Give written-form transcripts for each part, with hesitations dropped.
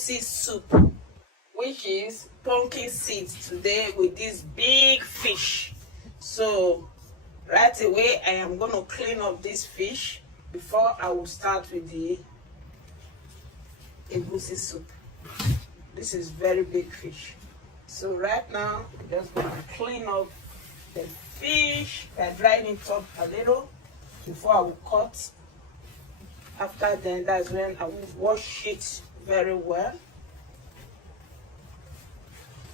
Egusi Soup, which is pumpkin seeds today with this big fish. So right away I am going to clean up this fish before I will start with the Egusi Soup. This is very big fish. So right now I'm just going to clean up the fish by drying it up a little before I will cut. After then, that's when I will wash it very well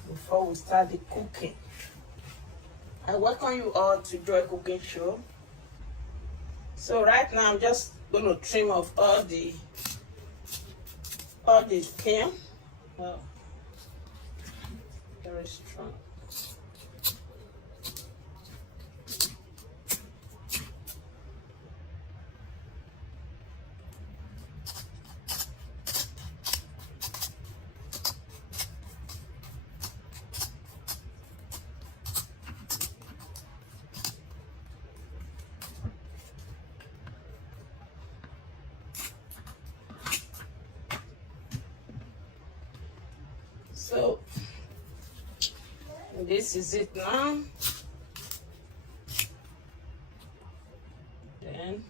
before we start the cooking. I welcome you all to Joy Cooking Show. So right now I'm just going to trim off all the skin. Wow, very strong. So this is it now. Then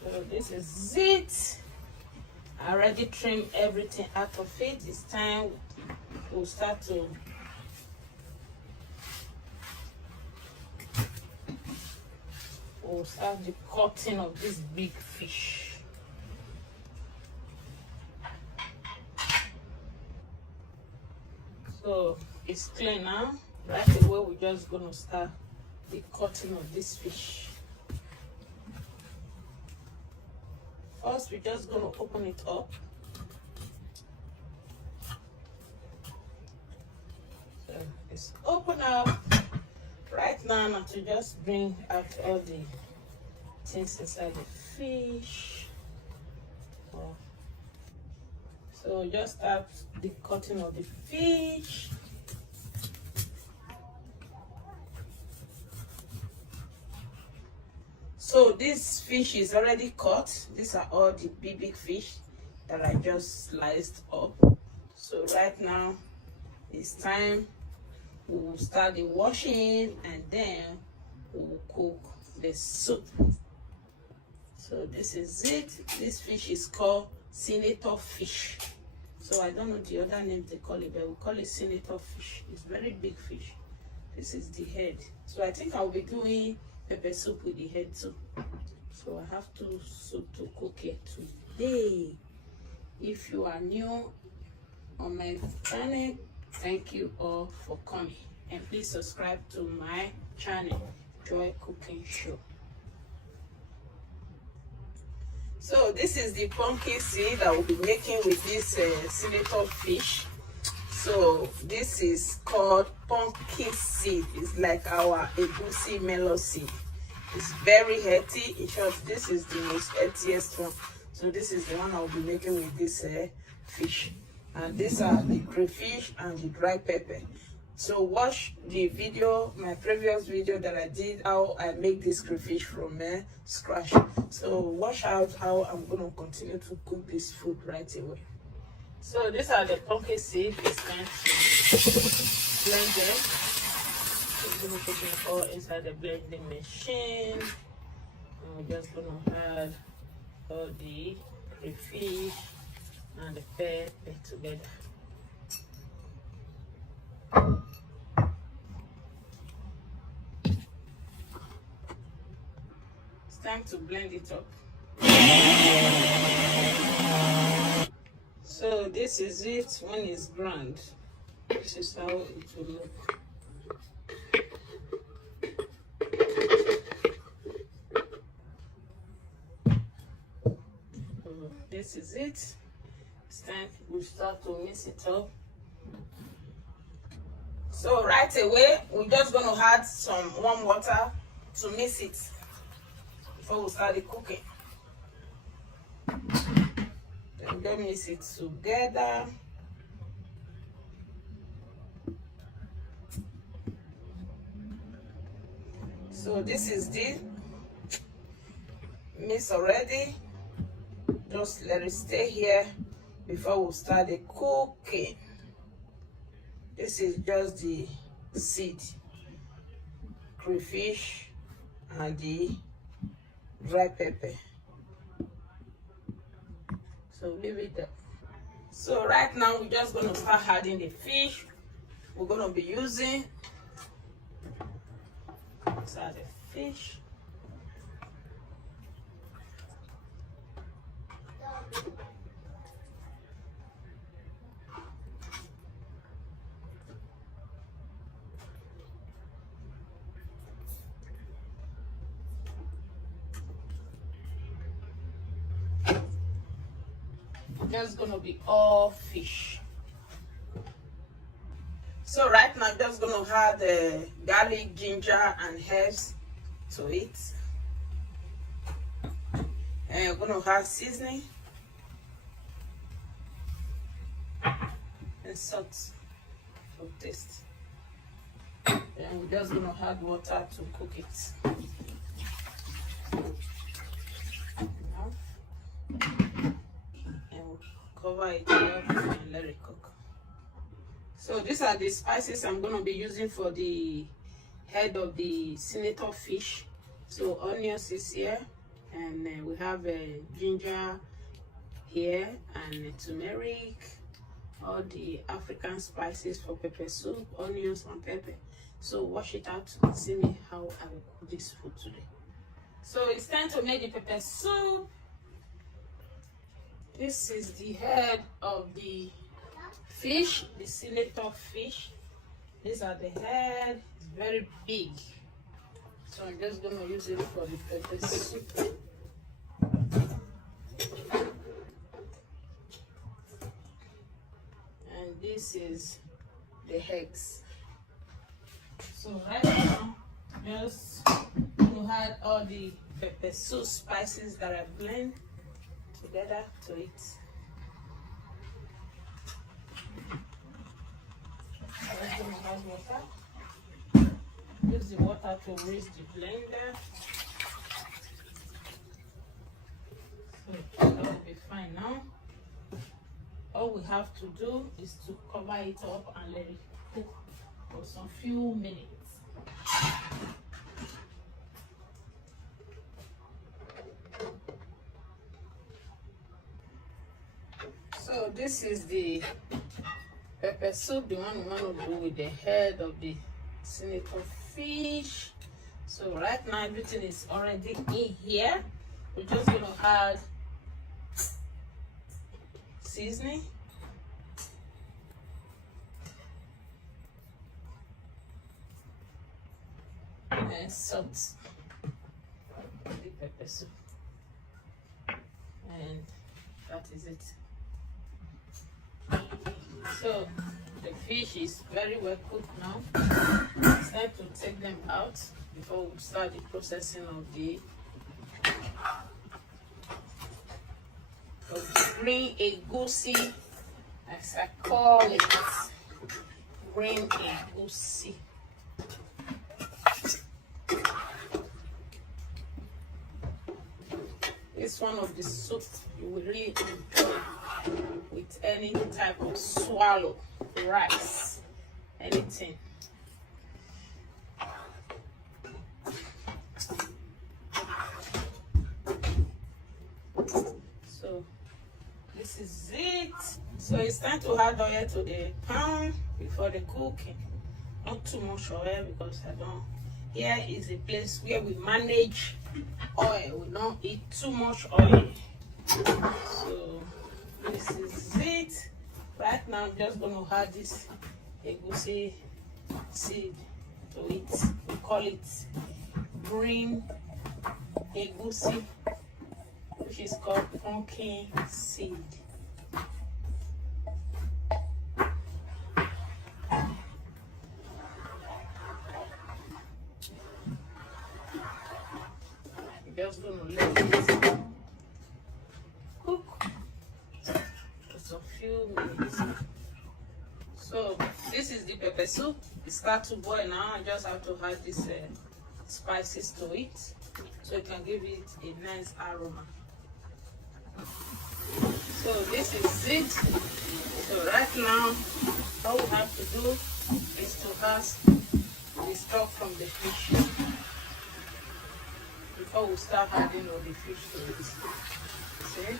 so this is it. I already trimmed everything out of it. It's time we'll start to start the cutting of this big fish. So it's clean now. Right away we're just gonna start the cutting of this fish. First we're just gonna open it up. So it's open up. Right now to just bring out all the things inside the fish. So just start the cutting of the fish. So this fish is already cut. These are all the big fish that I just sliced up. So right now it's time we will start the washing and then we will cook the soup. So this is it. This fish is called senator fish. So I don't know the other name they call it, but we call it senator fish. It's very big fish. This is the head. So I think I'll be doing pepper soup with the head too. So I have two soup to cook here today. If you are new on my channel, thank you all for coming, and please subscribe to my channel, Joy Cooking Show. So this is the pumpkin seed I will be making with this senator fish. So this is called pumpkin seed. It's like our egusi melon seed. It's very healthy. In short, this is the most healthiest one. So this is the one I will be making with this fish. And these are the crayfish and the dry pepper. So watch the video, my previous video that I did, how I make this crayfish from scratch. So watch out how I'm going to continue to cook this food right away. So these are the pumpkin seeds. It's time to blend them. We're going to put it all inside the blending machine. And we're just going to add all the crayfish and the pepper together. It's time to blend it up. So this is it when it's ground. This is how it will look. This is it. It's time we start to mix it up. So right away, we're just going to add some warm water to mix it before we start the cooking. Then don't mix it together. So this is the mix already. Just let it stay here before we start the cooking. This is just the seed, crayfish, and the dry pepper. So leave it there. So right now we're just going to start adding the fish we're going to be using. Let's add the fish. Just gonna be all fish. So right now I'm just gonna add the garlic, ginger, and herbs to it. And I'm gonna add seasoning and salt for taste. And we're just gonna add water to cook it. Cover it up and let it cook. So these are the spices I'm going to be using for the head of the senator fish. So onions is here, and we have ginger here, and turmeric, all the African spices for pepper soup, onions and pepper. So wash it out and see me how I will cook this food today. So it's time to make the pepper soup. This is the head of the fish, the senator fish. These are the head. It's very big. So I'm just going to use it for the pepper soup. And this is the eggs. So right now, just to add all the pepper soup spices that I blend together to it. I'm going to add water. Use the water to raise the blender. So that will be fine now. All we have to do is to cover it up and let it cook for some few minutes. So this is the pepper soup, the one we want to do with the head of the senator fish. So right now everything is already in here. We're just going to add seasoning, and salt, the pepper soup, and that is it. So the fish is very well cooked now. It's time to take them out before we start the processing of the green egusi, as I call it, green egusi. It's one of the soups you will really enjoy with any type of swallow, rice, anything. So this is it. So it's time to add oil to the pan before the cooking. Not too much oil because I don't. Here is a place where we manage oil. We don't eat too much oil. So this is it. Right now I'm just going to add this egusi seed to it. We call it green egusi, which is called pumpkin seed. We're just going to let it cook for some few minutes. So this is the pepper soup. It starts to boil now. I just have to add this spices to it, so it can give it a nice aroma. So this is it. So right now, all we have to do is to add the stock from the fish before we start adding all the fish to it. See,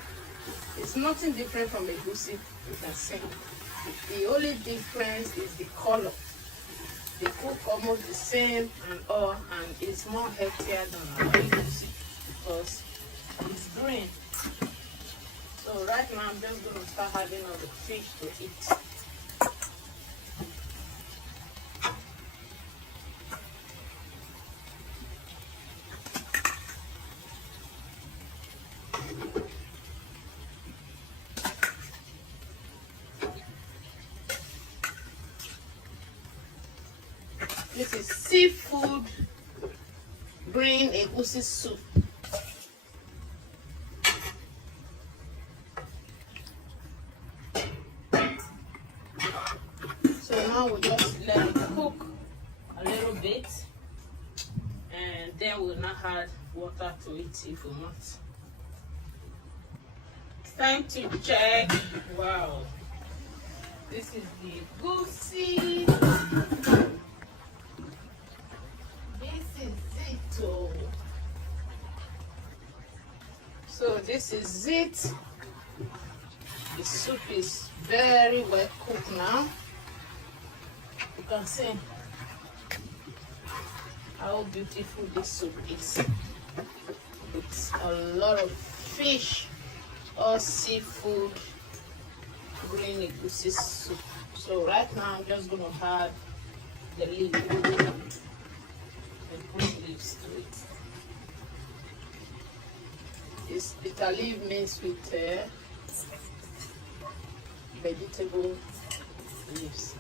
it's nothing different from egusi. You can see the only difference is the color. They cook almost the same and all, and it's more healthier than our egusi because it's green. So right now I'm just going to start adding all the fish to it. This is seafood green egusi soup. So now we just let it cook a little bit, and then we'll now add water to it if we want. It's time to check. Wow, this is the egusi. So this is it. The soup is very well cooked now. You can see how beautiful this soup is. It's a lot of fish or seafood green egusi soup. So right now I'm just going to add the leaf, the green leaves to it. It's bitter leaf mixed with vegetable leaves.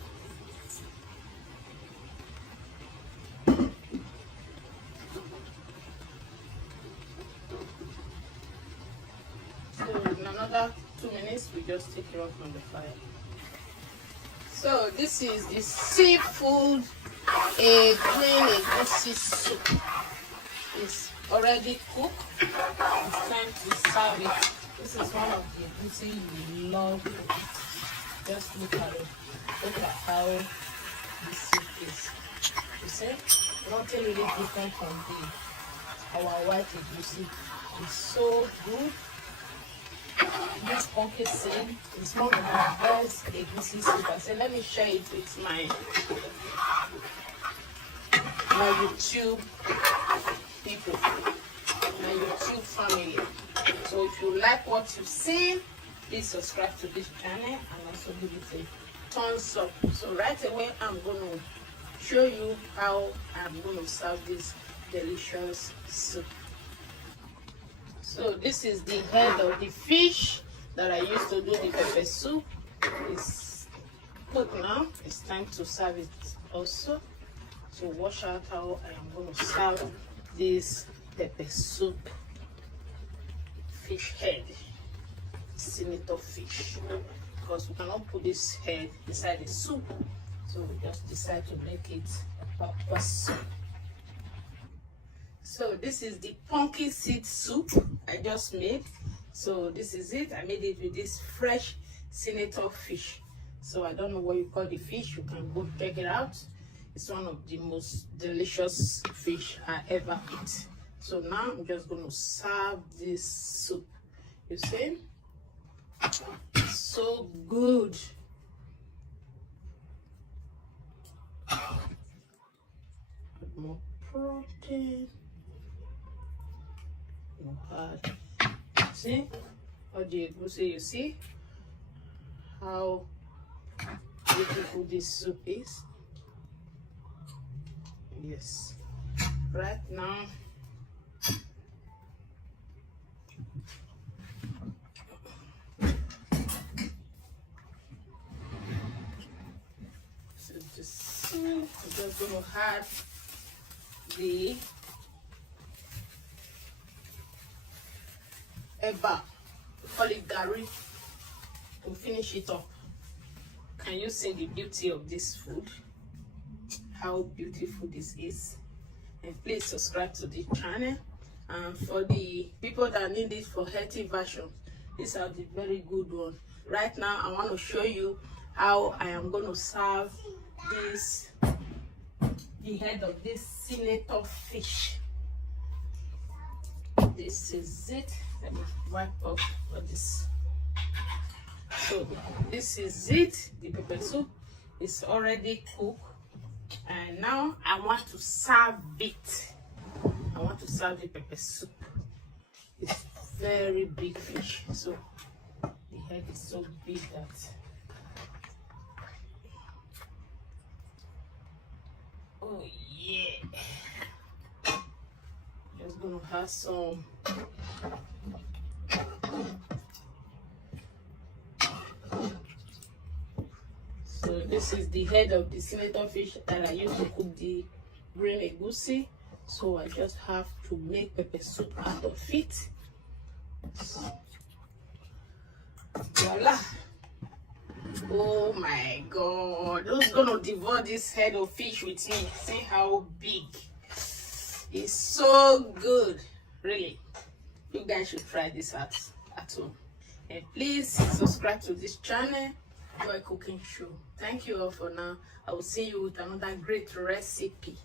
So in another 2 minutes, we just take it off from the fire. So this is the seafood green egusi soup. It's already cooked. It's time to serve it. This is one of the egusi we love to eat. Just look at it. Look at how this soup is. You see? Nothing really different from our white egusi. It's so good. This pumpkin seed is one of the best egusi soup. I said, let me share it with my YouTube people, my YouTube family. So if you like what you've seen, please subscribe to this channel and also give it a thumbs up. So right away, I'm going to show you how I'm going to serve this delicious soup. So this is the head of the fish that I used to do the pepper soup. It's cooked now. It's time to serve it also. So watch out how I am going to serve this pepper soup fish head, senator fish, because we cannot put this head inside the soup. So we just decide to make it a proper soup. So this is the pumpkin seed soup I just made. So this is it. I made it with this fresh senator fish. So I don't know what you call the fish. You can go check it out. It's one of the most delicious fish I ever eat. So now I'm just going to serve this soup. You see? So good. More protein. See how the egusi, you see how beautiful this soup is. Yes, right now so the soup, I'm just going to add the eba, we call it gari, to finish it up. Can you see the beauty of this food? How beautiful this is. And please subscribe to the channel. And for the people that need it for healthy version, these are the very good one. Right now I want to show you how I am going to serve this, the head of this senator fish. This is it. Let me wipe off for this. So this is it. The pepper soup is already cooked, and now I want to serve it. I want to serve the pepper soup. It's very big fish, so the head is so big that oh yeah. Just gonna have some so this is the head of the senator fish that I used to cook the green egusi. So I just have to make pepper soup out of it. Voila. Oh my god, who's gonna devour this head of fish with me? See how big. It's so good, really. You guys should try this at home. And please subscribe to this channel, Joy Cooking Show. Thank you all for now. I will see you with another great recipe.